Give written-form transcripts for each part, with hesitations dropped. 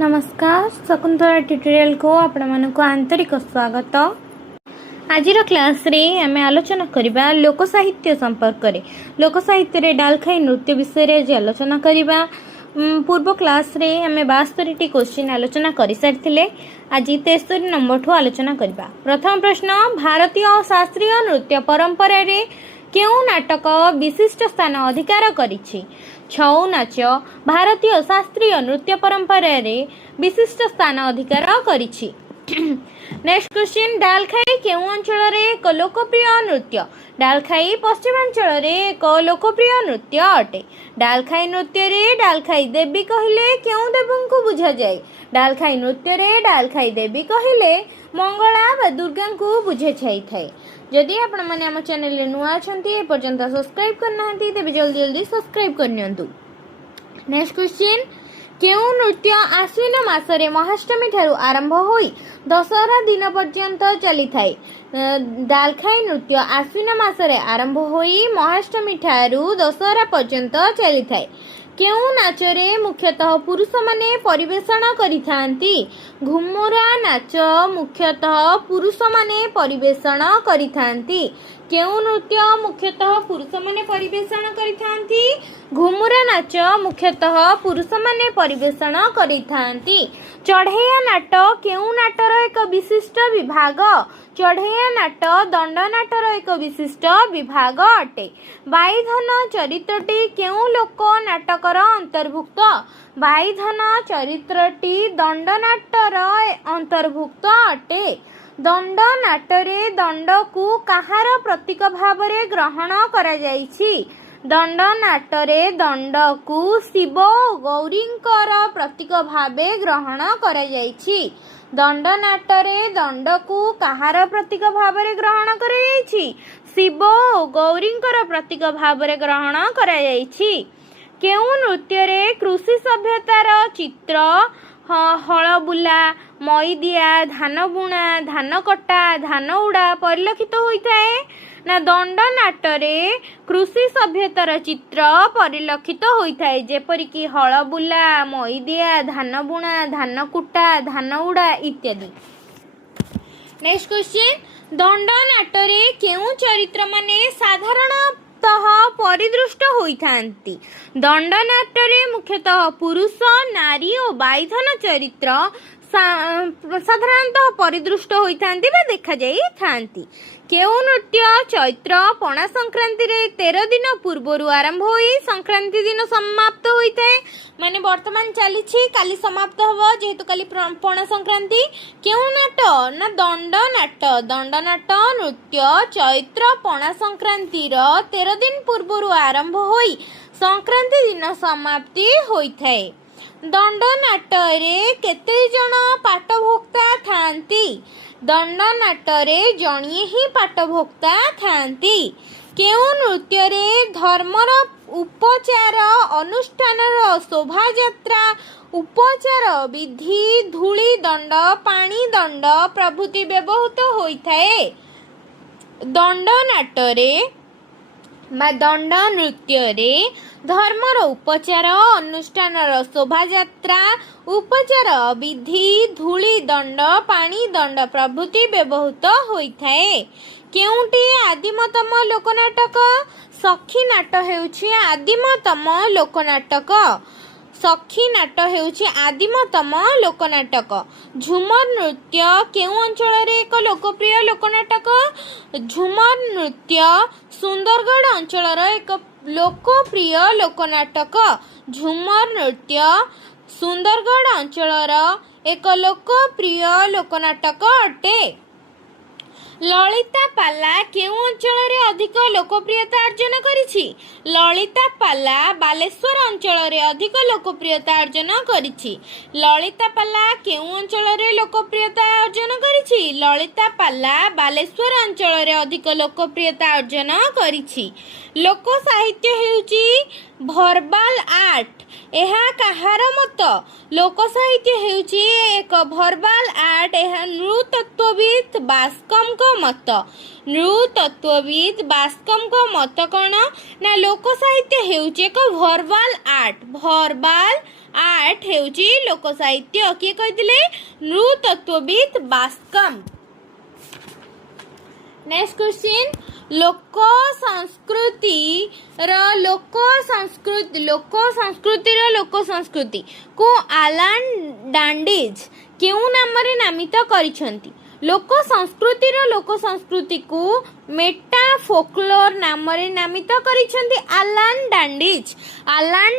नमस्कार शकुंतला ट्यूटोरियल को आपण मानक आंतरिक स्वागत। आज क्लास रे आम आलोचना करबा लोक साहित्य संपर्क रे। लोक साहित्य रे डालखाई नृत्य विषय रे आलोचना करबा। पूर्व क्लास रे आम 72 क्वेश्चन आलोचना कर सारी। आज 63 नंबर ठू आलोचना करबा। प्रथम प्रश्न, भारतीय शास्त्रीय नृत्य परंपरा रे केउ नाटक विशिष्ट स्थान अधिकार करिछि? छऊ नाच भारतीय शास्त्रीय नृत्य परंपरा रे विशिष्ट स्थान अधिकार करिछि। नेक्स्ट क्वेश्चन, डालखाई केउ अंचल रे एक लोकप्रिय नृत्य? डालखाई पश्चिमांचल रे एक लोकप्रिय नृत्य अटे। डालखाई नृत्य रे डालखाई देवी कहले केउ देवं को बुझा जाए? डालखाई नृत्य रे डालखाई देवी कहले मंगला व दुर्गा को बुझे छाई। जदि आपण माने हम चैनल रे नुआ अछंती ए पर्यंत सब्सक्राइब करना हंती तेबे जल्दी जल्दी सब्सक्राइब करनियंतु। नेक्स्ट क्वेश्चन, केउ नृत्य आश्विन मासरे महाष्टमी ठारू आरंभ होई दशहरा दिन पर्यंत चली थाए? डालखाई नृत्य आश्विन मासरे आरंभ होई महाष्टमी ठारू दशहरा पर्यंत चली थाए। केउ नाचरे मुख्यतः पुरुष माने परिवेषण करिथांती? घुमुरा नाच मुख्यतः पुरुष माने परिवेषण करिथांती। केउ नृत्य मुख्यतः पुरुष माने परिवेषण करिथांती? घुमुरा नाच मुख्यतः पुरुष माने परिवेषण करिथांती। चढ़ैया नाट केउ नाटर एक विशिष्ट विभाग? चढ़ैया नाट दंड नाटर एक विशिष्ट विभाग अटे। बाईधन चरित्रटी केउ लोक नाटकर अंतर्भुक्त? बाईधन चरित्रटी दंड नाटर अंतर्भुक्त अटे। दंड नाटरे दंड को कहार प्रतीक भावरे ग्रहण करा जाइछि? दंड नाटरे दंड को शिव गौरींकर प्रतीक भावे ग्रहण करा जाइछि। दंड नाटरे दंड को कहार प्रतीक भावरे ग्रहण करा जाइछि? शिव गौरींकर प्रतीक भावरे ग्रहण करा जाइछि। केउ नृत्य रे कृषि सभ्यतार चित्र हल बुला, मई दिया, धान बुणा, धान कटा, धान उड़ा परिलक्षित होइथाए ना दंड नाटरे कृषि सभ्यतार चित्र परिलक्षित होइथाए? जेपरिक हल बुला, मई दिया, धान बुणा, धान कुटा, धान उड़ा इत्यादि। नेक्स्ट क्वेश्चन, दंड नाटरे केउ चरित्र माने साधारणतः परिदृष्ट होइथांती? दंड नाटरे मुख्यतः पुरुष, नारी और बाईधन चरित्र साधारणतः परिदृष्ट होइथांती बा देखा जाई थांती। केउ नृत्य चैत्र पणा संक्रांति रे 13 दिन पूर्वरु आरंभ होई संक्रांति दिन समाप्त होइथाए? माने वर्तमान चलीछि, काली समाप्त हबो जेहेतु काली पणा संक्रांति। केउ नाट ना दंड नाट? दंड नाट नृत्य चैत्र पणा संक्रांति रो 13 दिन पूर्वरु आरंभ होई संक्रांति दिन समाप्ति होइथाए। दंड नाटरे केते जण पाठभोक्ता थांती? दंड नाटरे जणिए ही पाठभोक्ता थांती। केउ नृत्य रे धर्मर उपचार अनुष्ठानर शोभा यात्रा उपचार विधि धूली दंड पानी दंड प्रभृति व्यवहृत होइथाए? दंड नाटरे बा दंड नृत्य रे धर्मर उपचार अनुष्ठानर शोभा यात्रा उपचार विधि धूली दंड पानी दंड प्रभृति व्यवहृत होइथाए। केउटी आदिमतम लोकनाटक? सखी नाट हेउछि आदिमतम लोकनाटक। सखी नाट हेउछि आदिमतम लोकनाटक। झुमर नृत्य केउ अंचल रे एक लोकप्रिय लोकनाटक? झुमर नृत्य सुंदरगढ़ अंचल एक लोकप्रिय लोकनाटक। झुमर नृत्य सुंदरगढ़ अंचल एक लोकप्रिय लोकनाटक अटे। ललिता पाला केउ अंचल रे अधिक लोकप्रियता अर्जन करिछि? ललिता पाला बालेश्वर अंचल रे अधिक लोकप्रियता अर्जन करिछि। ललिता पाला केउ अंचल रे लोकप्रियता अर्जन करिछि? ललिता पाला बालेश्वर अंचल रे अधिक लोकप्रियता अर्जन करिछि। लोक साहित्य हेउछि भर्बाल आर्ट, ଏହା କାହାର ମତ? ଲୋକ ସାହିତ୍ୟ ହେଉଛି ଏକ ଭର୍ବାଲ ଆର୍ଟ। ଏହା ନୃତତ୍ତ୍ୱବିତ୍ ବାସ୍କମଙ୍କ ମତ। ନୃତତ୍ତ୍ୱବିତ୍ ବାସ୍କମଙ୍କ ମତ କ'ଣ ନା ଲୋକ ସାହିତ୍ୟ ହେଉଛି ଏକ ଭର୍ବାଲ ଆର୍ଟ। ଭର୍ବାଲ आठ हेउची लोक साहित्य किए कहिथिले नृतत्वविद बास्कम। नेक्स्ट क्वेश्चन लोक संस्कृति को आलान डांडीज केउ नामरे नामित करिसंती। लोक संस्कृति को मेटा फोकलोर नामरे नामित करिसंती आलान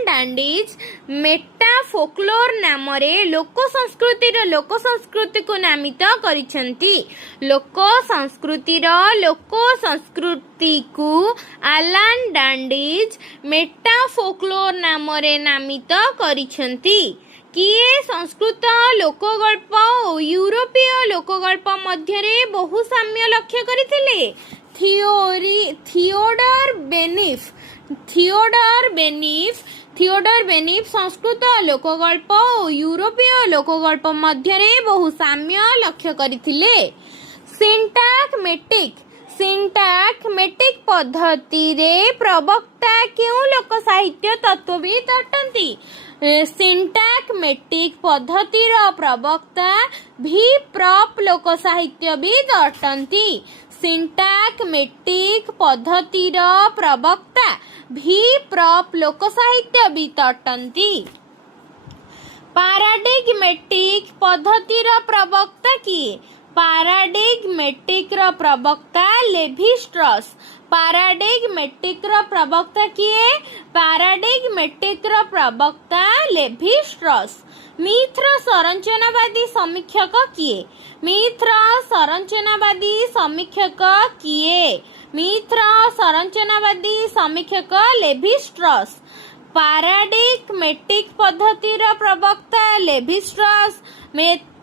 डांडीज मेटा फोकलोर नामरे लोक संस्कृति को नामित करिसंती। लोक संस्कृति को आलान डांडीज मेटा फोकलोर नामरे नामित करिसंती। किए संस्कृत लोकगल्प और यूरोपीय लोकगल्प मध्य बहु साम्य लक्ष्य करथिले। थियोडर बेनिफ संस्कृत लोकगल्प और यूरोपीय लोकगल्प मध्य बहु साम्य लक्ष्य करथिले। सिंटैक्मेटिक पद्धति रे प्रवक्ता केउ लोक साहित्य तत्वविद अटंती। सिंटैक्मेटिक पद्धतिर प्रवक्ता भी प्रॉप लोक साहित्यविद अटंती। सिंटैक्मेटिक पद्धतिर प्रवक्ता भी प्रॉप लोक साहित्यविद अटंती। पैराडिग्मेटिक पद्धतिर प्रवक्ता किए? पैराडिग्मेटिक प्रवक्ता लेवी-स्ट्रॉस। पैराडिग्मेटिक प्रवक्ता किए? पैराडिग्मेटिक प्रवक्ता लेवी-स्ट्रॉस। मिथ्र संरचनावादी समीक्षक किए? मिथ्र संरचनावादी समीक्षक किए? मिथ्र संरचनावादी समीक्षक लेवी-स्ट्रॉस। पैराडिग्मेटिक पद्धतिर प्रवक्ता लेवी-स्ट्रॉस।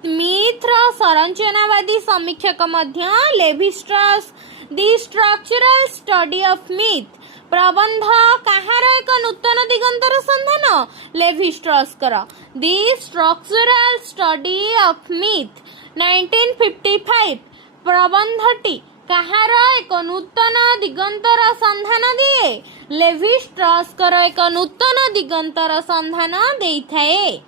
मिथ्र संरचनावादी समीक्षक मध्य Levi Strauss. The structural study of myth प्रबंध कहार एक नूतन दिगंतर संधान लेवी-स्ट्रॉस कर। The structural study of myth 1955 प्रबंधटी कहार एक नूतन दिगंतर संधान दिए? लेवी-स्ट्रॉस कर एक नूतन दिगंतर संधान देइथाए।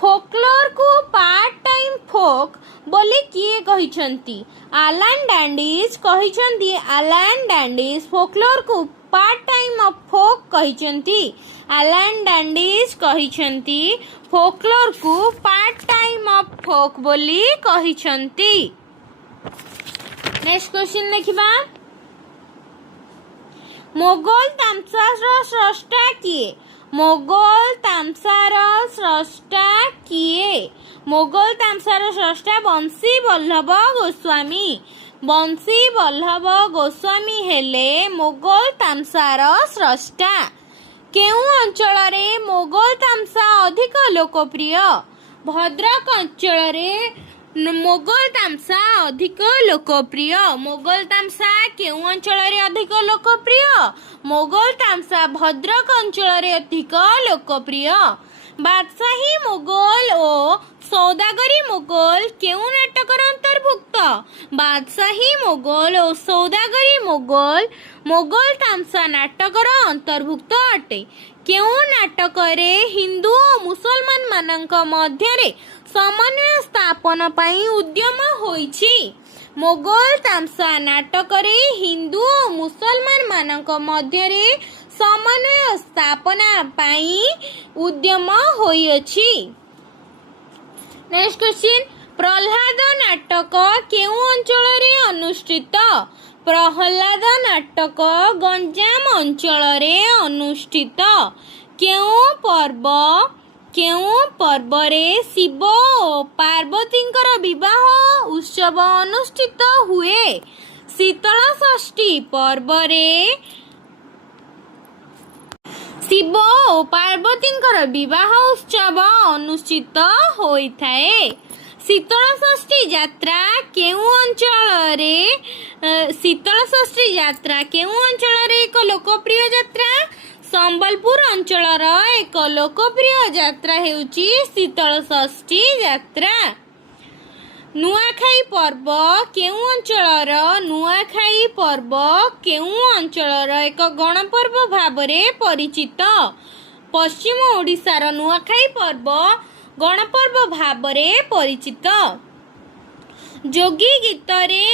फोकलोर को पार्ट टाइम फोक बोली किए कहिसंती? आलान डांडीज कहिसंती। आलान डांडीज फोकलोर को पार्ट टाइम ऑफ फोक कहिसंती। आलान डांडीज कहिसंती फोकलोर को पार्ट टाइम ऑफ फोक बोली कहिसंती। नेक्स्ट क्वेश्चन देखिबा मोगल तामसार स्रष्टा किए? मोगल तामसार स्रष्टा किए? मोगल तामसार स्रष्टा बंशी वल्लभ गोस्वामी। बंशी वल्लभ गोस्वामी हेले मोगल तामसार स्रष्टा। केउ अंचल रे मोगल तामसा अधिक लोकप्रिय? भद्रक अंचल रे मोगल तामसा अधिक लोकप्रिय। मोगल तामसा केउ अंचल रे अधिक लोकप्रिय? मोगल तामसा भद्रक अंचल रे अधिक लोकप्रिय। बादशाही मोगल और सौदागरी मोगल केउ नाटकर अंतर्भुक्त? बादशाही मोगल और सौदागरी मोगल मोगल तामसा नाटकर अंतर्भुक्त अटे। केउ नाटक रे हिंदू और मुसलमान मानक मध्य समन्वय स्थापन पाई उद्यम होइछि। मोगल तामसा नाटक रे हिंदू और मुसलमान मानक मध्य समन्वय स्थापना पाई उद्यम होइछि। नेक्स्ट क्वेश्चन प्रहलाद नाटक केउ अंचल रे अनुष्ठित? प्रहलाद नाटक गंजाम अंचल रे अनुष्ठित। केउ पर्व रे शिव और पार्वतींकर विवाह उत्सव अनुष्ठित हुए? शीतल षष्ठी पर्व रे शिव और पार्वतींकर विवाह उत्सव अनुष्ठित होइथाए। शीतल षष्ठी यात्रा केउ अंचल रे शीतल षष्ठी यात्रा केउ अंचल रे एक लोकप्रिय यात्रा? संबलपुर अंचल एक लोकप्रिय यात्रा हेउची शीतल षष्ठी यात्रा। नुआखाई पर्व केउ अंचल नुआखाई पर्व केउ अंचल एक गणपर्व भाव रे परिचित? पश्चिम ओडिशार नुआखाई पर्व गणपर्व भावरे परिचित। जोगी गीत रे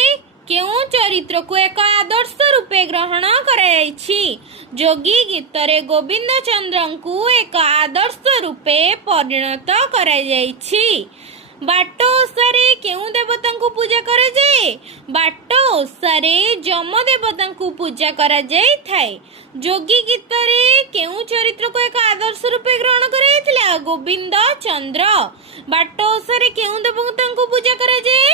केउं चरित्र को एक आदर्श रूपे ग्रहण कराଯାଇଛି? जोगी गीत रे गोविंद चंद्र को एक आदर्श रूपे परिणत कराଯାଇଛି। बाट ओषारे केउं देवता को पूजा करा जाए? बाट ओषारे जम देवता को पूजा करा जाए थाए। जोगी गीत रे केउं चरित्र को एक आदर्श रूपे ग्रहण कराइथिला? गोविंद चंद्र। बाट ओषारे केउं देवता को पूजा करा जाए?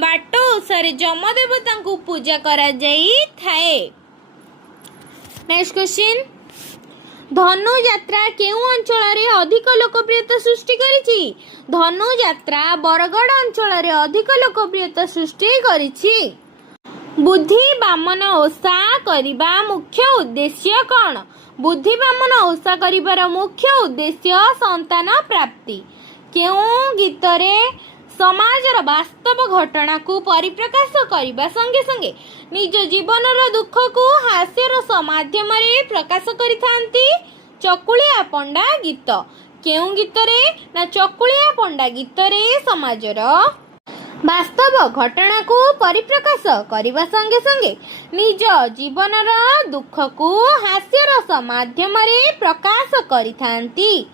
बाट ओषारे जम देवता को पूजा करा जाए थाए। नेक्स्ट क्वेश्चन, धनु यात्रा केउं अंचल रे अधिक लोकप्रियता सृष्टि करिछि? धनु यात्रा बरगड़ अंचल रे अधिक लोकप्रियता सृष्टि करिछि। बुद्धि बामन ओषा करिबा मुख्य उद्देश्य कौन? बुद्धि बामन ओषा करिबार मुख्य उद्देश्य संतान प्राप्ति। केउं गीत रे समाजर वास्तव घटना को परिप्रकाश करने संगे संगे निज जीवनर दुख को हास्यर माध्यम प्रकाश करिथांती चकुलिया पंडा गीत। केउं गीत रे ना चकुलिया पंडा गीत रे समाजर वास्तव घटना को परिप्रकाश करने संगे संगे निज जीवनर दुख को हास्यर माध्यम प्रकाश करिथांती।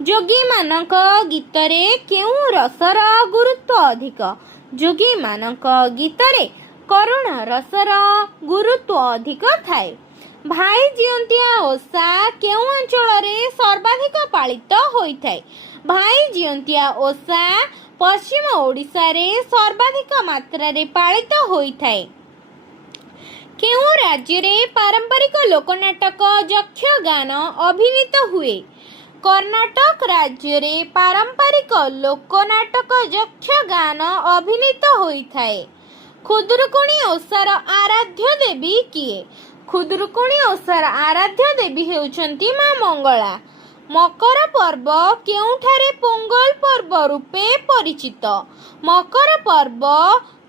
जोगी मानक गीत रे केउं रसर गुरुत्व अधिक? जोगी मानक गीत रे करुण रसर गुरुत्व अधिक थाए। भाई जियंतिया ओषा केउं अंचल रे सर्वाधिक पालित होइथाए? भाई जियंतिया ओषा पश्चिम ओडिशा रे सर्वाधिक मात्रा रे पालित होइथाए। केउं राज्य रे पारंपरिक लोकनाटक यक्षगान अभिनीत हुए? कर्नाटक राज्य रे पारंपरिक लोकनाटक यक्षगान अभिनीत होइथाए। खुदुरुकुणी ओषार आराध्य देवी किए? खुदुरुकुणी ओषार आराध्य देवी हेउचंती मां मंगला। मकर पर्व केउंठारे पोंगल पर्व रूपे परिचित? मकर पर्व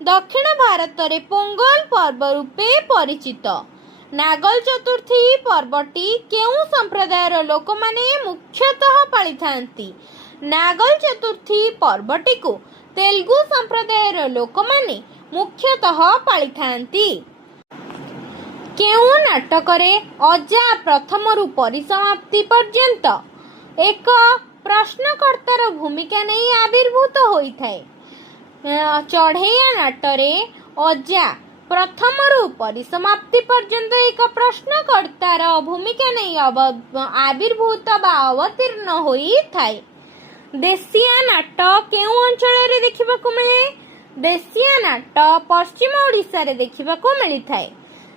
दक्षिण भारत रे पोंगल पर्व रूपे परिचित। नागल चतुर्थी पर्वटी केउं संप्रदायर लोक माने मुख्यतः पाली थांती? नागल चतुर्थी पर्वटी को तेलुगु संप्रदायर लोक माने मुख्यतः पाली थांती। केउं नाटक रे अजा प्रथम रु परिसमाप्ति पर्यंत एक प्रश्नकर्तार भूमिका नहीं आविर्भूत होइथाए? चढ़ैया नाटरे अजा प्रथम रु परिसमाप्ति पर्यंत एक प्रश्नकर्तार भूमिका नहीं आविर्भूत बा अवतीर्ण होई थाए। देशिया नाट केउं अंचल रे देखिबाकू मिले? देशिया नाट पश्चिम ओडिशा रे देखिबाकू मिलिथाए।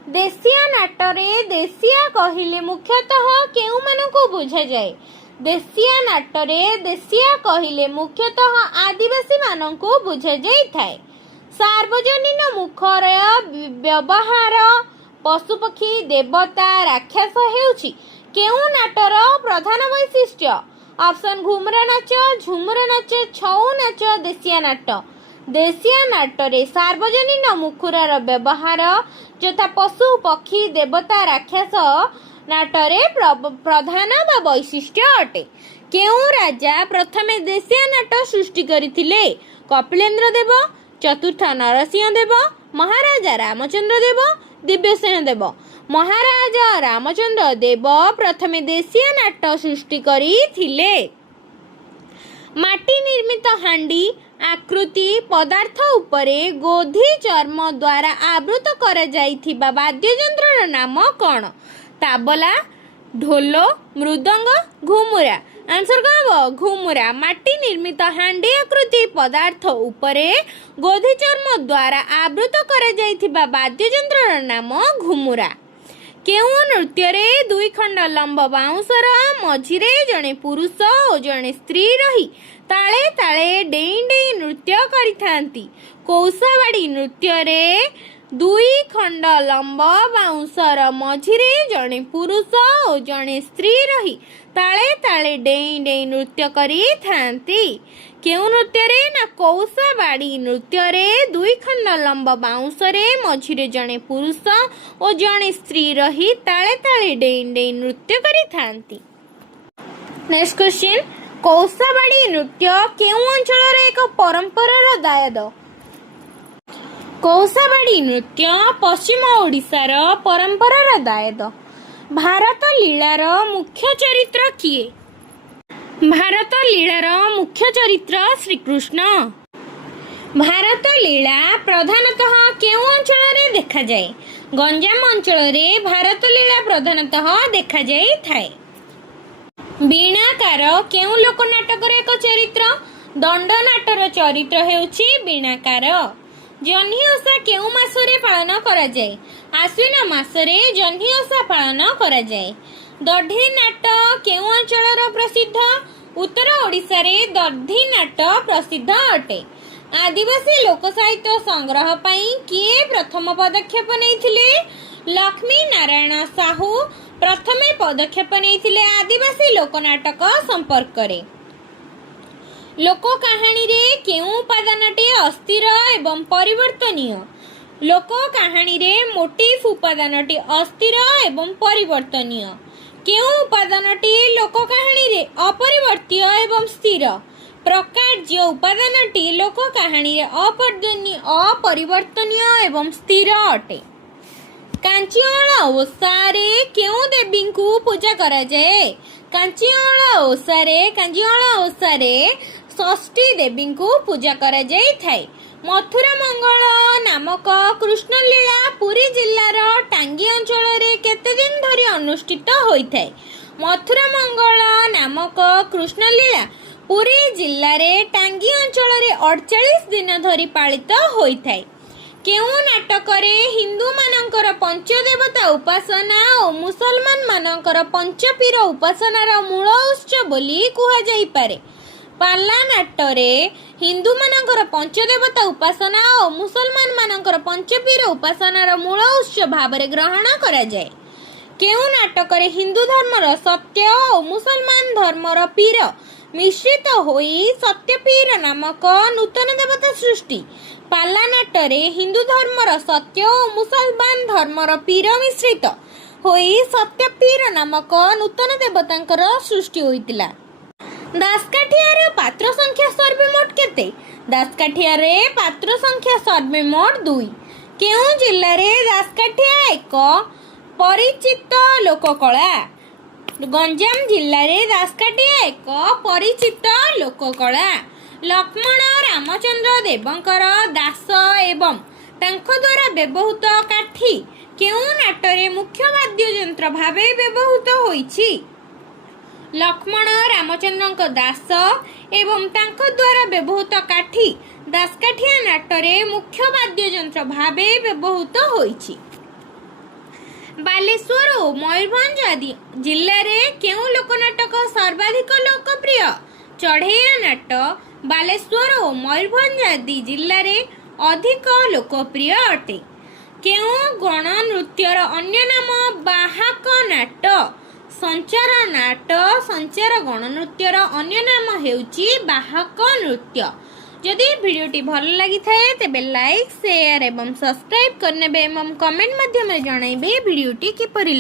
देशिया नाट रे देशिया कहिले मुख्यतः केउं मानकू बुझा जाए? देशिया नाट रे देशिया कहिले मुख्यतः आदिवासी मानकू बुझा जाइथाए। सार्वजनीन मुखर व्यवहार पशुपक्षी देवता राक्षस हेउछि केउं नाटर प्रधान वैशिष्ट्य? ऑप्शन घुमरा नाच, झुमर नाच, छऊ नाच, देशिया नाट। देशिया नाट रे सार्वजनीन मुखुरार व्यवहार यथा पशु पक्षी देवता राक्षस नाटरे प्रधान बा वैशिष्ट्य अटे। केउं राजा प्रथमे देशिया नाट सृष्टि करिथिले? कपिलेन्द्र देव, चतुर्थ नरसिंह देव, महाराजा रामचंद्र देव, दिव्यसेन देव। महाराजा रामचंद्र देव प्रथमे देशिया नाट सृष्टि करिथिले। माटी निर्मित हांडी आकृति पदार्थ उपरे गोधी चर्म द्वारा आवृत करा जाइथिबा वाद्ययंत्रर नाम कौन? ताबला, ढोल, मृदंग, घुमुरा। आंसर कौन हम? घुमुरा। माटी निर्मित हांडी आकृति पदार्थ उपरे गोधी चर्म द्वारा आवृत करा जाइथिबा वाद्ययंत्रर नाम घुमुरा। केउं नृत्य रे दुई खंड लंब बाउंसर मझिरे जणे पुरुष और जणे स्त्री रही ताले ताले डेई डेई नृत्य करिथांती? कौसावाड़ी नृत्य रे दुई खंड लंब बाउंसर मझिरे जणे पुरुष और जणे स्त्री रही ताले ताले डेई डेई नृत्य करिथांती? केउं नृत्य रे? ना कौसावाड़ी नृत्य रे दुई खंड लंब बाउंसरे मझिरे जणे पुरुष और जणे स्त्री रही ताले ताले डेई डेई नृत्य करिथांती। नेक्स्ट क्वेश्चन, कौसाबाड़ी नृत्य केउं अंचल एक परंपरार दायद? कौसाबाड़ी नृत्य पश्चिम ओडिशार परंपरार दायद। भारत लीलार मुख्य चरित्र किए? भारत लीलार मुख्य चरित्र श्रीकृष्ण। भारत लीला प्रधानतः केउं अंचल देखा जाए? गंजाम अंचल भारत लीला प्रधानतः देखा जाए थाए। वीणाकार केउं लोकनाटकर एक चरित्र? दंडनाटर चरित्र हेउछि वीणाकार। जह्नी ओषा केउं मासरे पालन करा जाए? आश्विन मासरे जह्नी ओषा पालन करा जाए। दर्धी नाट केउं अंचलर प्रसिद्ध? उत्तर ओडिशा रे दर्धी नाट प्रसिद्ध अटे। आदिवासी लोक साहित्य संग्रह पई किए प्रथम पदक्षेप नैथिले? लक्ष्मी नारायण साहू प्रथमे पदक्षेप नैथिले आदिवासी लोकनाटक संपर्क रे। लोक कहानी रे केउं उपादानटी अस्थिर एवं परिवर्तनीय? लोक कहानी रे मोटिफ उपादानटी अस्थिर एवं परिवर्तनीय। केउं उपादानटी लोक कहानी रे अपरिवर्त्य एवं स्थिर? प्रकार्य उपादानटी लोक कहानी रे अपरिवर्तनीय एवं स्थिर अटे। कांचीअळ ओषा रे केउं देवी को पूजा करा जाए? कांचीअळ ओषा रे षष्ठी देवी को पूजा करा जाए थाए। मथुरा मंगल नामक कृष्ण लीला पुरी जिल्लार टांगी अंचल रे केते दिन धरि अनुष्ठित होइथाए? मथुरा मंगल नामक कृष्ण लीला पुरी जिल्ला रे टांगी अंचल रे 48 दिन धरि पालित होइथाए। केउं नाटक रे हिंदू मानकर पंचदेवता उपासना और मुसलमान मानकर पंचपीर उपासनार मूल उत्स बोली कुहा जाई पारे? पाला नाट रे हिंदू मानकर पंचदेवता उपासना और मुसलमान मानकर पंचपीर उपासनार मूल उत्स भाबरे ग्रहण करा जाए। केउं नाटक रे हिंदू धर्मर सत्य और मुसलमान धर्मर पीर मिश्रित होई सत्यपीर नामक नूतन देवता सृष्टि? पाला नाट रे हिंदू धर्मर सत्य और मुसलमान धर्मर पीर मिश्रित होई सत्यपीर नामक नूतन देवतांकर सृष्टि होइतिला। दासकाठिया पात्र संख्या सर्वमोट केते? दासकाठिया पात्र संख्या सर्वमोट 2। केउं जिल्ला रे दासकाठिया एक परिचित लोककला? गंजाम जिल्ला रे दासकाठिया एक परिचित लोककला। लक्ष्मण रामचंद्र देवंकर दास एवं तांको द्वारा व्यवहृत काठी केउं नाटरे मुख्य वाद्य यंत्र भावे व्यवहृत होईछि? लक्ष्मण रामचंद्र दास एवं तांको द्वारा व्यवहृत काठी दासकाठिया नाटरे मुख्य वाद्य यंत्र भावे व्यवहृत होईछि। बालेश्वर और मयूरभंज आदि जिल्ला रे केउं लोकनाटक सर्वाधिक लोकप्रिय? चढ़ैया नाट बालेश्वर और मयूरभंज आदि जिल्ला रे अधिक लोकप्रिय अटे। केउं गण नृत्यर अन्य नाम बाहक नाट? संचार गण नृत्यर अन्य नाम हेउची बाहक नृत्य। जदि भिडियोटी भल लगी थाए तेबे लाइक शेयर एवं सब्सक्राइब करने एवं कमेंट माध्यम रे जणाइबे भिडियोटी किपरि